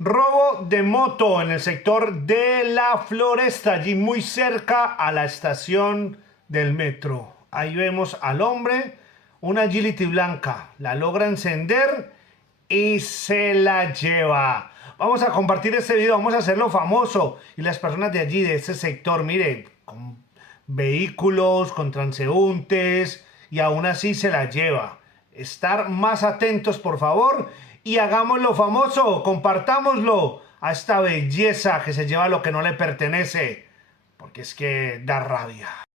Robo de moto en el sector de La Floresta, allí muy cerca a la estación del metro. Ahí vemos al hombre, una Agility blanca, la logra encender y se la lleva. Vamos a compartir este video, vamos a hacerlo famoso. Y las personas de allí, de este sector, mire, con vehículos, con transeúntes, y aún así se la lleva. Estar más atentos, por favor, y hagámoslo famoso, compartámoslo a esta belleza que se lleva lo que no le pertenece, porque es que da rabia.